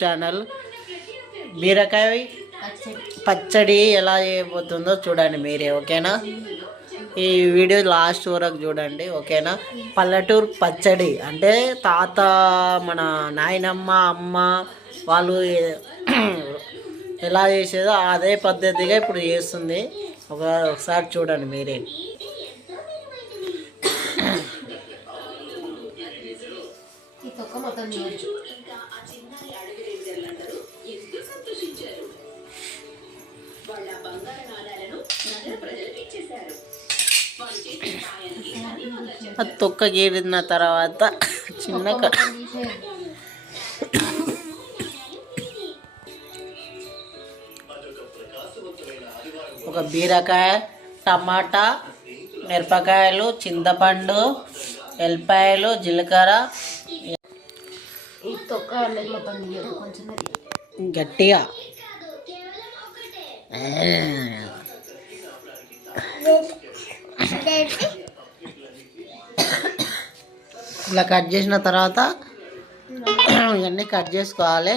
Channel బీరకాయ పచ్చడి ఎలా చేయబోతుందో చూడండి మీరే ఓకేనా? ఈ వీడియో లాస్ట్ వరకు చూడండి ఓకేనా? పల్లెటూరు పచ్చడి అంటే తాత మన నాయనమ్మ అమ్మ వాళ్ళు ఎలా చేసేదో అదే పద్ధతిగా ఇప్పుడు చేస్తుంది. ఒక ఒకసారి చూడండి మీరే. ఈ మొత్తం ఆ తొక్క గీరిన తర్వాత చిన్నగా ఒక బీరకాయ టమాటా మిరపకాయలు చింతపండు ఎల్లిపాయలు జీలకర్ర. గట్టిగా. ఇలా కట్ చేసిన తర్వాత ఇవన్నీ కట్ చేసుకోవాలి.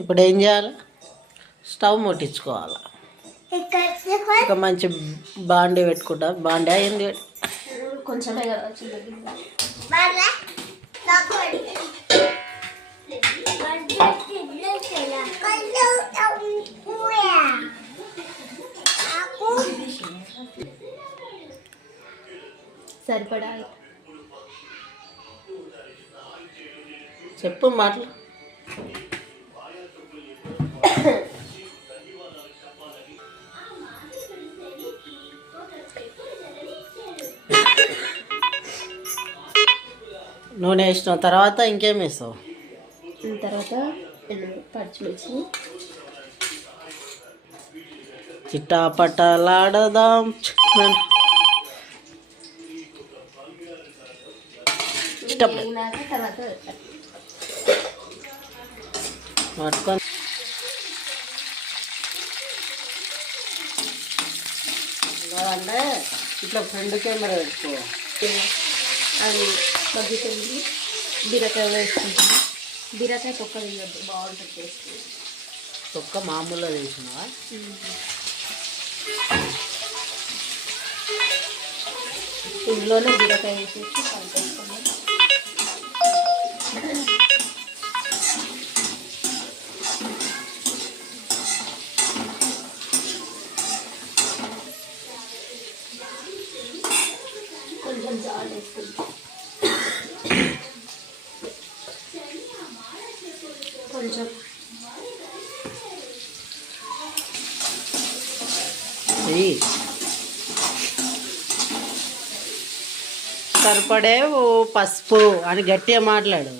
ఇప్పుడు ఏం చేయాలి? స్టవ్ ముట్టించుకోవాలి ఒక మంచి బాండి పెట్టుకుంటా. బాండి అయింది. కొంచెమే కదా. సరిపడా? చెప్పు మాటలు. నూనె వేసిన తర్వాత ఇంకేం వేస్తావు తర్వాత పచ్చిమిర్చి. చిట్టాపట్టలాడదాం పట్టుకొని. అంటే ఇట్లా ఫ్రంట్ కెమెరా పెట్టుకో. అది మగ్గుతుంది బీరకాయ వేసుకుంటాము బీరకాయ తొక్క తీయద్దు బాగుంటుంది టేస్ట్ తొక్క మామూలుగా వేసినావా ఇందులోనే బీరకాయ వేసేసి కలిపేసుకున్నాం సరిపడే ఓ పసుపు అని గట్టిగా మాట్లాడు.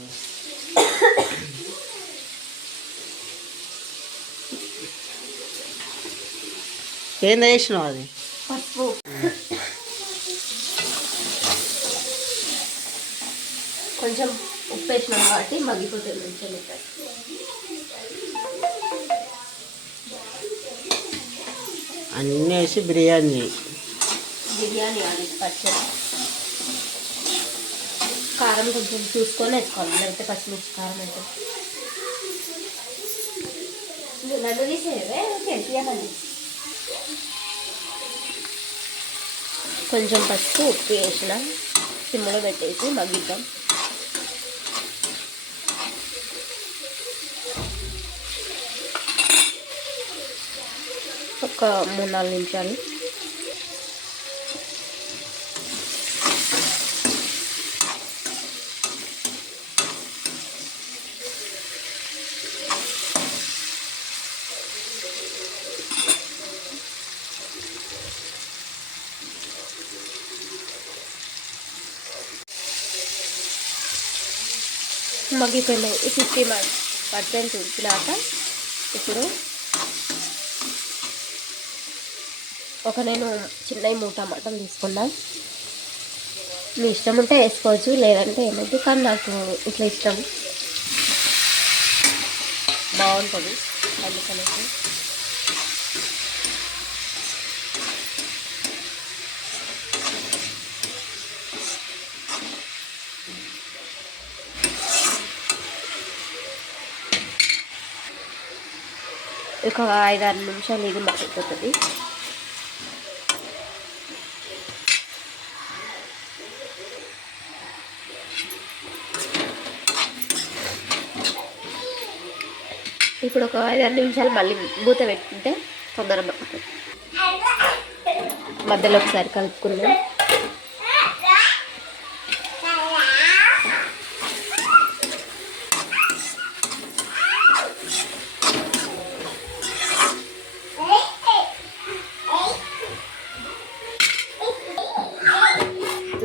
ఏం చేసినావు అది? పసుపు. కొంచెం ఉప్పు వేసినాం కాబట్టి మగ్గిపోతుంది. మంచిగా అన్నీ వేసి బిర్యానీ. బిర్యానీ అది పచ్చడి. కారం కొంచెం చూసుకొని వేసుకోవాలి. లేకపోతే పచ్చిమిర్చి కారం అయితే. నన్ను తీసేవే కొంచెం పసుపు ఉప్పు వేసిన సిమ్లో పెట్టేసి మగ్గిద్దాం. ఒక మూడు నాలుగు నిమిషాలు మగ్గిపోయినాయి ఫిఫ్టీ పర్సెంట్ ఉడికినాక ఇప్పుడు ఒక నేను చిన్న మూట మటన్ తీసుకున్నా. మీ ఇష్టం ఉంటే వేసుకోవచ్చు లేదంటే ఏమవుతుంది కానీ నాకు ఇట్లా ఇష్టం. బాగుంటుంది అందుకనేసి. ఒక ఐదారు నిమిషాలు ఇది మగ్గిపోతుంది ఇప్పుడు ఒక ఐదారు నిమిషాలు మళ్ళీ మూత పెట్టుకుంటే తొందరగా మగ్గుతుంది మధ్యలో ఒకసారి కలుపుకున్నాం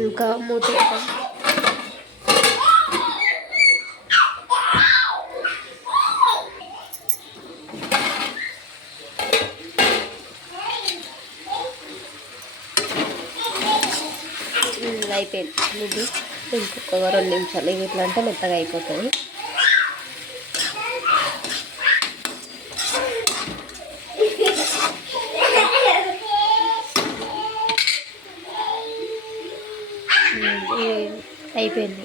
ఇంకా మూత ఇది ఇంకొక రెండు నిమిషాలు. ఇవి ఇట్లా అంటే మెత్తగా అయిపోతుంది. అయిపోయింది.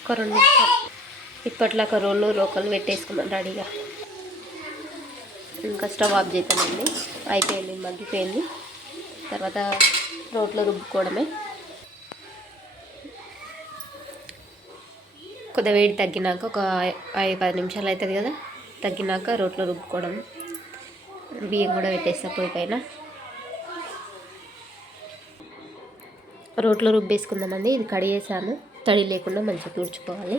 ఒక రెండు నిమిషాలు. ఇప్పట్లో ఒక రోళ్ళు రోకలు పెట్టేసుకున్నాను రెడీగా. ఇంకా స్టవ్ ఆఫ్ చేద్దామండి. అయిపోయింది మగ్గిపోయింది. తర్వాత రోట్లో రుబ్బుకోవడమే. కొద్ది వేడి తగ్గినాక ఒక ఐదు పది నిమిషాలు అవుతుంది కదా తగ్గినాక రోట్లో రుబ్బుకోవడం. బియ్యం కూడా పెట్టేస్తా పొయ్యి పైన. రోట్లో రుబ్బేసుకుందామండి ఇది కడిగేసాను. తడి లేకుండా మంచిగా తుడుచుకోవాలి.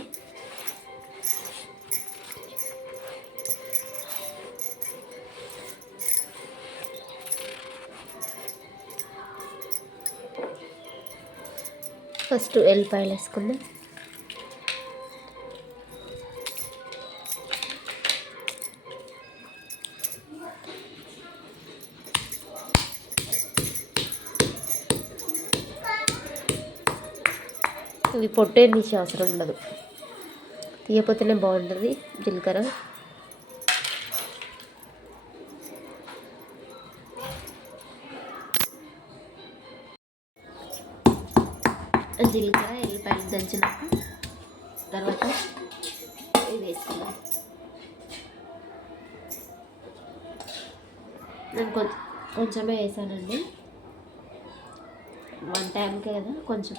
ఫస్ట్ ఎల్లిపాయలు వేసుకుందాం. ఇవి పొట్టే తీసే అవసరం ఉండదు. తీయపోతేనే బాగుంటుంది జీలకర్ర. జీలకర్ర ఎల్లిపాయలు దంచినాక తర్వాత ఇవి వేసుకుందాం. నేను కొంచెం కొంచెమే వేసానండి. వన్ టైంకే కదా కొంచెం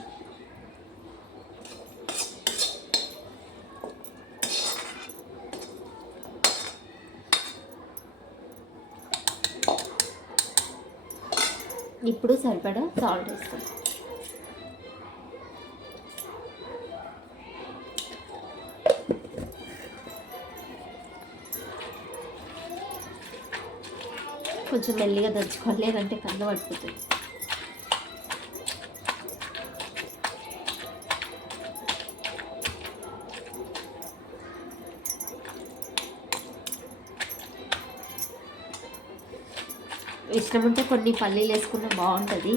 ఇప్పుడు సరిపడా సాల్ట్ వేసుకుందాం కొంచెం మెల్లిగా దంచుకోవాలి లేదంటే కళ్ళు పడిపోతుంది ఇష్టం ఉంటే కొన్ని పల్లీలు వేసుకున్నా బాగుంటుంది.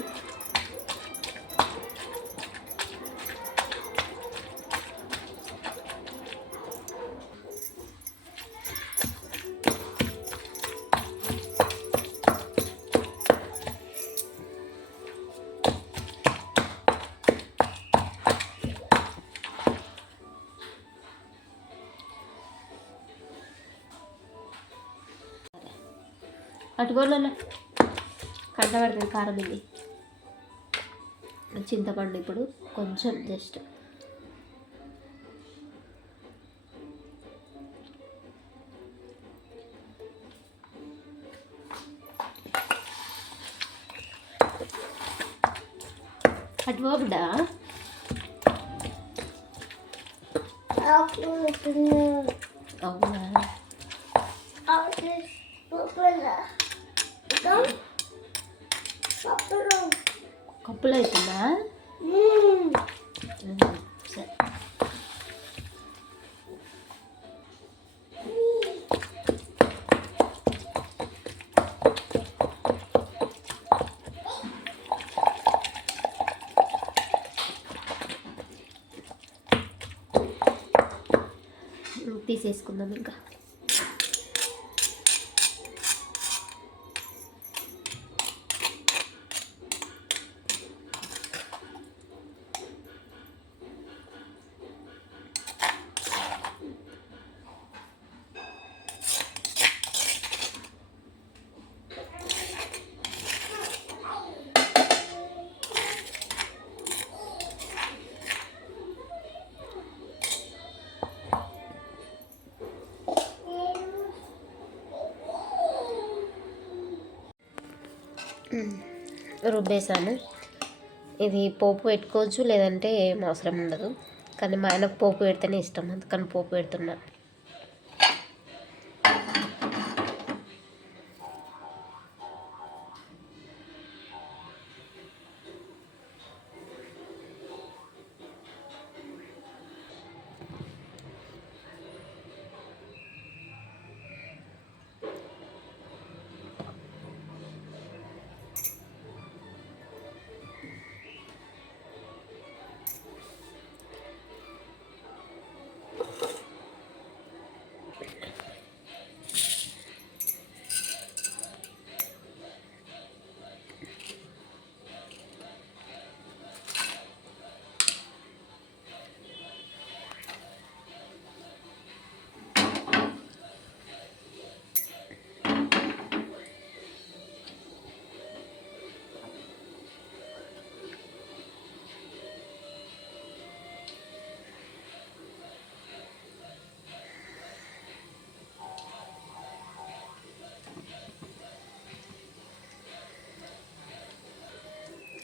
అటుకోనా కంట పడుతుంది కారం ఇది చింతపండు ఇప్పుడు కొంచెం జస్ట్. అటు పోబుడా అవునా. కప్పులు అవుతుందా సరే. తీసేసుకుందాం ఇంకా మ్, రుబ్బేసాను ఇది పోపు పెట్టుకోవచ్చు లేదంటే ఏం అవసరం ఉండదు. కానీ మా ఆయనకు పోపు పెడితేనే ఇష్టం అందుకని పోపు పెడుతున్నాను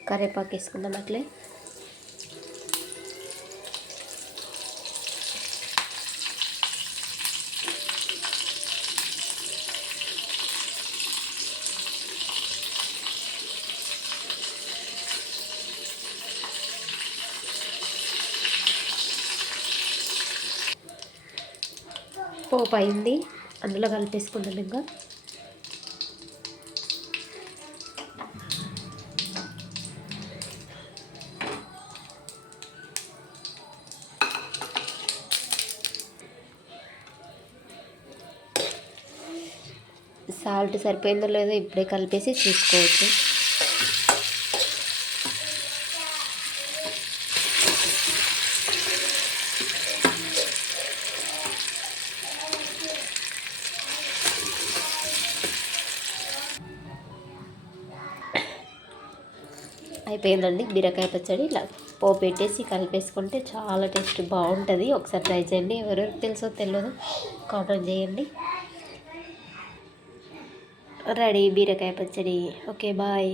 కరివేపాకు వేసుకుందాం అట్లే. పోపు అయింది. అందులో కలిపేసుకుందాం ఇంకా. సాల్ట్ సరిపోయిందో లేదో ఇప్పుడే కలిపేసి చూసుకోవచ్చు. అయిపోయిందండి బీరకాయ పచ్చడి. ఇలా పోపు పెట్టేసి కలిపేసుకుంటే చాలా టేస్ట్ బాగుంటుంది. ఒకసారి ట్రై చేయండి. ఎవరెవరికి తెలుసో తెలియదు కామెంట్ చేయండి. రెడీ బీరకాయ పచ్చడి ఓకే బాయ్